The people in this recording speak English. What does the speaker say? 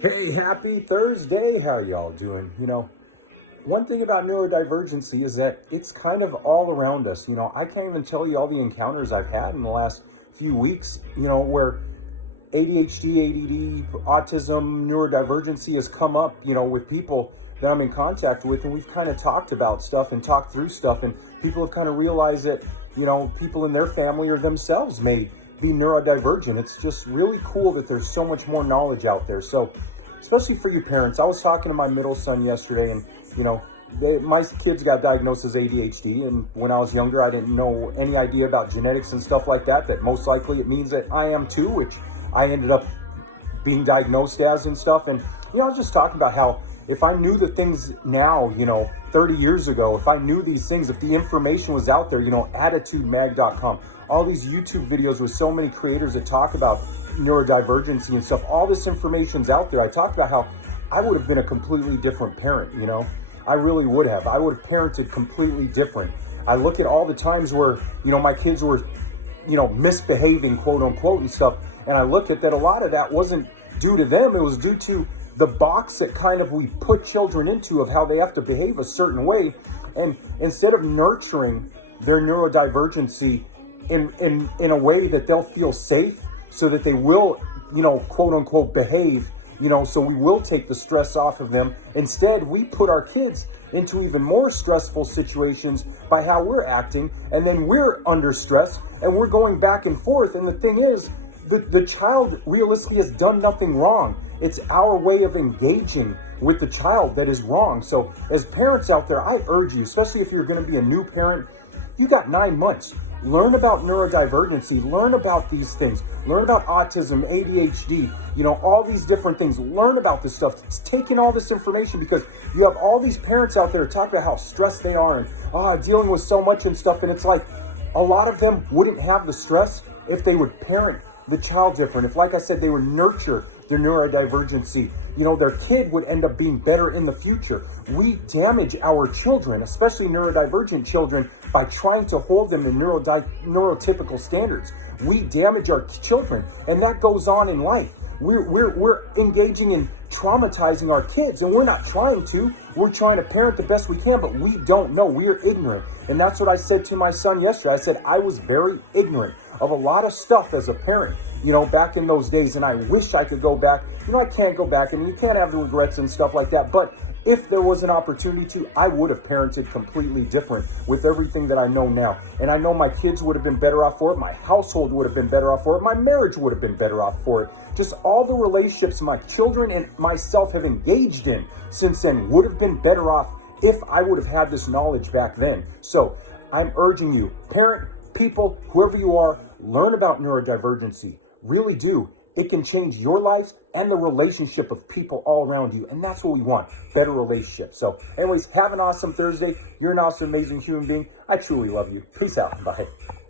Hey, happy Thursday. How y'all doing? One thing about neurodivergency is that it's kind of all around us. I can't even tell you all the encounters I've had in the last few weeks, where ADHD, ADD, autism, neurodivergency has come up, with people that I'm in contact with. And we've kind of talked about stuff and talked through stuff. And people have kind of realized that, people in their family or themselves may be neurodivergent. It's just really cool that there's so much more knowledge out there. So, especially for you parents, I was talking to my middle son yesterday, and my kids got diagnosed as ADHD, and when I was younger, I didn't know any idea about genetics and stuff like that. That most likely it means that I am too, which I ended up being diagnosed as and stuff. And I was just talking about how if I knew the things now, 30 years ago, if I knew these things, if the information was out there, attitudemag.com, all these YouTube videos with so many creators that talk about neurodivergency and stuff, all this information's out there. I talked about how I would have been a completely different parent, I really would have. I would have parented completely different. I look at all the times where, my kids were, misbehaving, quote unquote, and stuff. And I look at that, a lot of that wasn't due to them. It was due to the box that kind of we put children into of how they have to behave a certain way. And instead of nurturing their neurodivergency in a way that they'll feel safe so that they will, quote unquote, behave, so we will take the stress off of them. Instead, we put our kids into even more stressful situations by how we're acting. And then we're under stress and we're going back and forth. And the thing is, the child realistically has done nothing wrong. It's our way of engaging with the child that is wrong. So as parents out there, I urge you, especially if you're going to be a new parent, you got 9 months. Learn about neurodivergency, learn about these things, learn about autism, ADHD, all these different things. Learn about this stuff. It's taking all this information because you have all these parents out there talking about how stressed they are and dealing with so much and stuff. And it's like a lot of them wouldn't have the stress if they would parent the child different. If, like I said, they would nurture their neurodivergency, their kid would end up being better in the future. We damage our children, especially neurodivergent children, by trying to hold them to neurotypical standards. We damage our children, and that goes on in life. We're engaging in traumatizing our kids, and we're not trying to. We're trying to parent the best we can, but we don't know. We are ignorant. And that's what I said to my son yesterday. I said I was very ignorant of a lot of stuff as a parent, back in those days. And I wish I could go back. I can't go back, and you can't have the regrets and stuff like that. But if there was an opportunity to, I would have parented completely different with everything that I know now. And I know my kids would have been better off for it. My household would have been better off for it. My marriage would have been better off for it. Just all the relationships my children and myself have engaged in since then would have been better off if I would have had this knowledge back then. So I'm urging you, parent, people, whoever you are, learn about neurodivergency. Really do. It can change your life and the relationship of people all around you. And that's what we want, better relationships. So anyways, have an awesome Thursday. You're an awesome, amazing human being. I truly love you. Peace out. Bye.